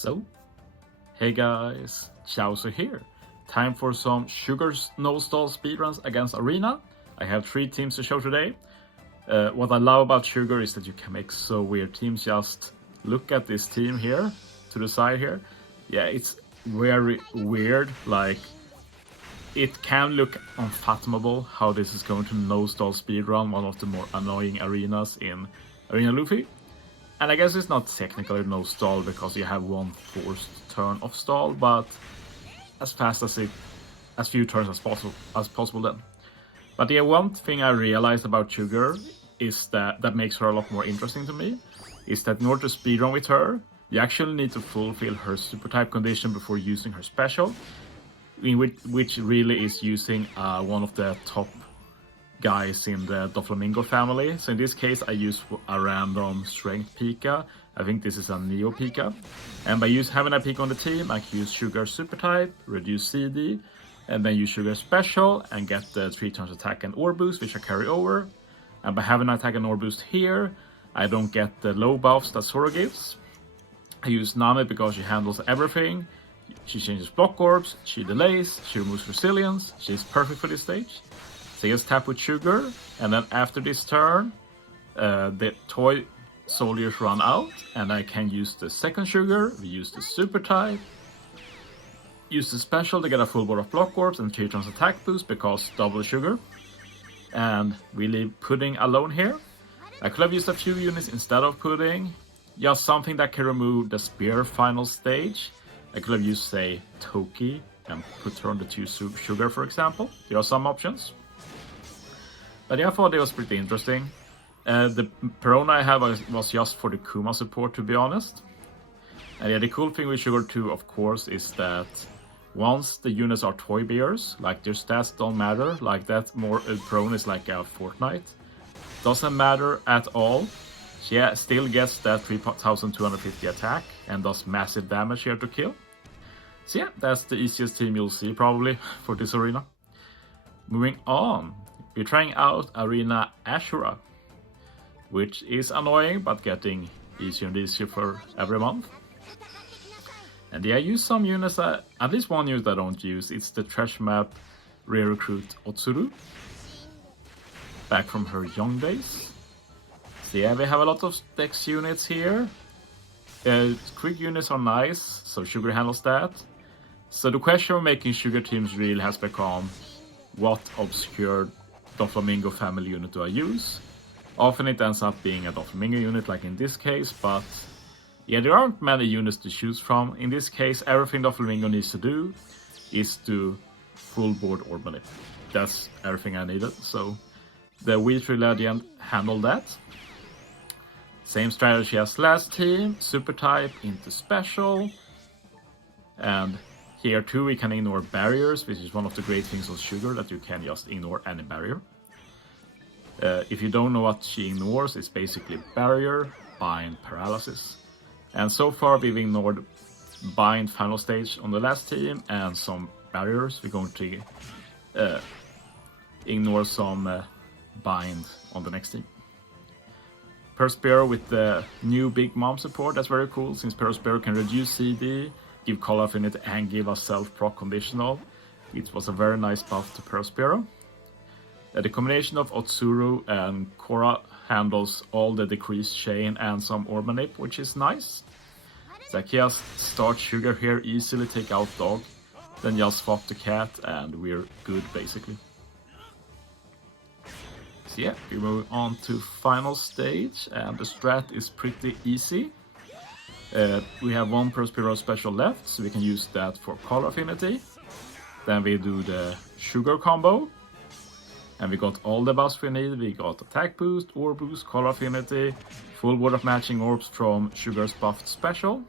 So, hey guys, Chauzu here. Time for some Sugar no stall speedruns against Arena. I have 3 teams to show today. What I love about Sugar is that you can make so weird teams. Just look at this team here, to the side here. Yeah, it's very weird. Like, it can look unfathomable how this is going to no stall speedrun, one of the more annoying arenas in Arena Luffy. And I guess it's not technically no stall because you have one forced turn of stall, but as fast as few turns as possible then. But yeah, one thing I realized about Sugar is that makes her a lot more interesting to me, is that in order to speedrun with her, you actually need to fulfill her super type condition before using her special, which really is using one of the top guys in the Doflamingo family. So in this case I use a random strength Pika. I think this is a Neo Pika. And by having a Pika on the team, I can use Sugar super type, reduce CD, and then use Sugar special and get the 3 turns attack and ore boost, which I carry over. And by having an attack and ore boost here, I don't get the low buffs that Sora gives. I use Nami because she handles everything. She changes block orbs, she delays, she removes resilience, she's perfect for this stage. So I just tap with Sugar, and then after this turn, the toy soldiers run out, and I can use the second Sugar, we use the super type, use the special to get a full board of block orbs and 3 turns attack boost because double Sugar. And we leave Pudding alone here. I could have used a few units instead of Pudding, just something that can remove the spear final stage. I could have used, say, Toki and put her on the 2 Sugar, for example. There are some options. But yeah, I thought it was pretty interesting. The Perona I have was just for the Kuma support, to be honest. And yeah, the cool thing with Sugar 2, of course, is that once the units are toy bears, like their stats don't matter, like that more Perona is like a Fortnite. Doesn't matter at all. She still gets that 3250 attack and does massive damage here to kill. So yeah, that's the easiest team you'll see probably for this arena. Moving on, we're trying out Arena Ashura, which is annoying but getting easier and easier for every month. And yeah, I use some units, at least one unit I don't use. It's the trash map re-recruit Otsuru, back from her young days. So yeah, we have a lot of Dex units here. Quick units are nice, so Sugar handles that. So the question of making Sugar teams real has become, what obscure Doflamingo family unit do I use? Often it ends up being a Doflamingo unit like in this case, but yeah, there aren't many units to choose from. In this case, everything Doflamingo needs to do is to full board Orb Manip. That's everything I needed, so the V3 Legend handled that. Same strategy as last team, super type into special. And here too we can ignore barriers, which is one of the great things of Sugar, that you can just ignore any barrier. If you don't know what she ignores, it's basically barrier, bind, paralysis. And so far we've ignored bind final stage on the last team and some barriers. We're going to ignore some bind on the next team. Perspero with the new Big Mom support, that's very cool, since Perspero can reduce CD, give color affinity and give a self-proc conditional. It was a very nice buff to Perspero. The combination of Otsuru and Korra handles all the decreased chain and some Orb Manip, which is nice. So I just start Sugar here, easily take out Dog, then just swap the cat and we're good basically. So yeah, we move on to final stage, and the strat is pretty easy. We have one Perspero special left, so we can use that for color affinity. Then we do the Sugar combo, and we got all the buffs we need. We got attack boost, orb boost, color affinity, full board of matching orbs from Sugar's buffed special.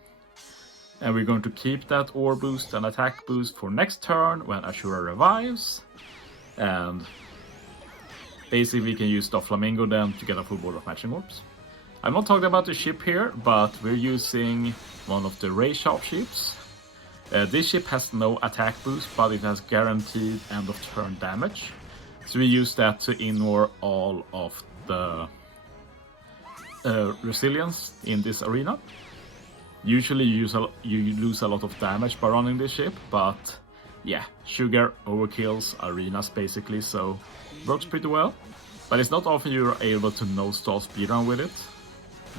And we're going to keep that orb boost and attack boost for next turn when Ashura revives. And basically we can use Doflamingo then to get a full board of matching orbs. I'm not talking about the ship here, but we're using one of the Ray Shop ships. This ship has no attack boost, but it has guaranteed end of turn damage. So we use that to ignore all of the resilience in this arena. Usually you lose a lot of damage by running this ship, but yeah, Sugar overkills arenas basically, so works pretty well. But it's not often you're able to no-stall speedrun with it.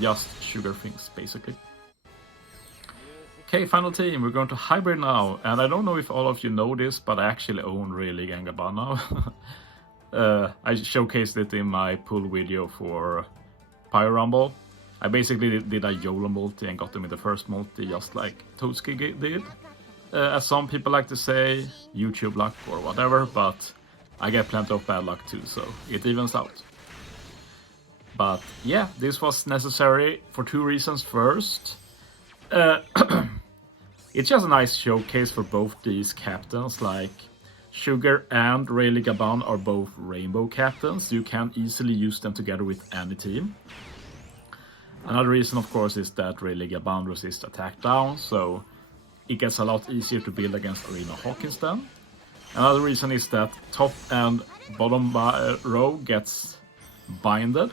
Just Sugar things, basically. Okay, final team, we're going to Hybrid now. And I don't know if all of you know this, but I actually own Rayleigh Gangaban now. I showcased it in my pull video for Pyro Rumble. I basically did a YOLO multi and got them in the first multi, just like Totsuki did. As some people like to say, YouTube luck or whatever, but I get plenty of bad luck too, so it evens out. But yeah, this was necessary for two reasons. First, it's just a nice showcase for both these captains. Like, Sugar and Rayleigh Gaban are both rainbow captains. You can easily use them together with any team. Another reason, of course, is that Rayleigh Gaban resists attack down, so it gets a lot easier to build against Arena Hawkins then. Another reason is that top and bottom row gets binded,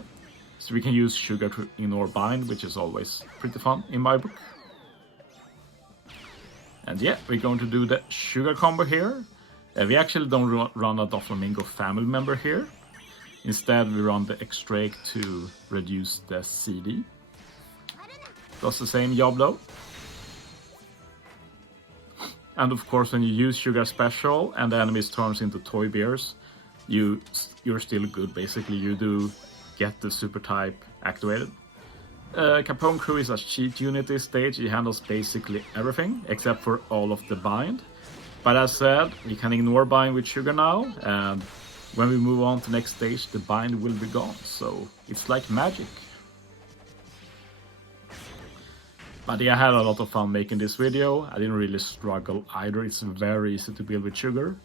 so we can use Sugar to ignore bind, which is always pretty fun in my book. And yeah, we're going to do the Sugar combo here. We actually don't run a Doflamingo family member here. Instead, we run the Extract to reduce the CD. Does the same job though. And of course, when you use Sugar special and the enemies turns into toy bears, you're still good basically. You do get the super type activated. Capone Crew is a cheat unit this stage. He handles basically everything except for all of the bind. But as said, we can ignore bind with Sugar now, and when we move on to next stage, the bind will be gone. So it's like magic. But yeah, I had a lot of fun making this video. I didn't really struggle either. It's very easy to build with Sugar.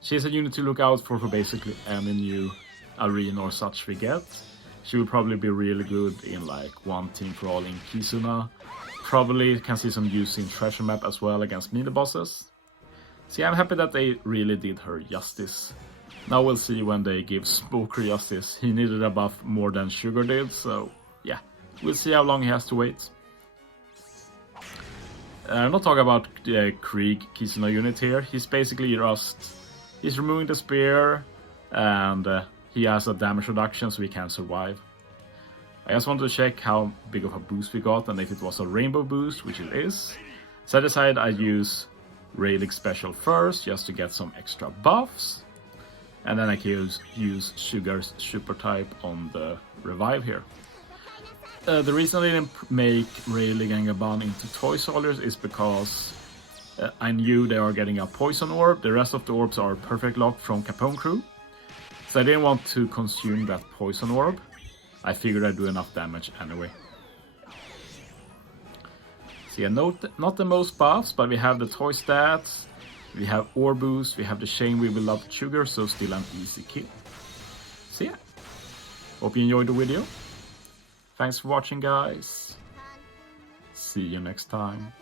She's a unit to look out for basically any new arena or such we get. She will probably be really good in like one team for all in Kizuna. Probably can see some use in Treasure Map as well against mini bosses. See, I'm happy that they really did her justice. Now we'll see when they give Smoker justice. He needed a buff more than Sugar did, so yeah. We'll see how long he has to wait. I'm not talking about the Krieg Kizuna unit here. He's basically just... He's removing the spear, and he has a damage reduction so he can survive. I just wanted to check how big of a boost we got and if it was a rainbow boost, which it is. So I decided I'd use Rayleigh special first, just to get some extra buffs. And then I can use Sugar's super type on the revive here. The reason I didn't make Rayleigh Gangaban into toy soldiers is because I knew they are getting a poison orb. The rest of the orbs are perfect lock from Capone Crew. So I didn't want to consume that poison orb. I figured I'd do enough damage anyway. So yeah, not the most buffs, but we have the toy stats, we have orb boost, we have the chain we will love Sugar, so still an easy kill. So yeah, hope you enjoyed the video. Thanks for watching, guys. See you next time.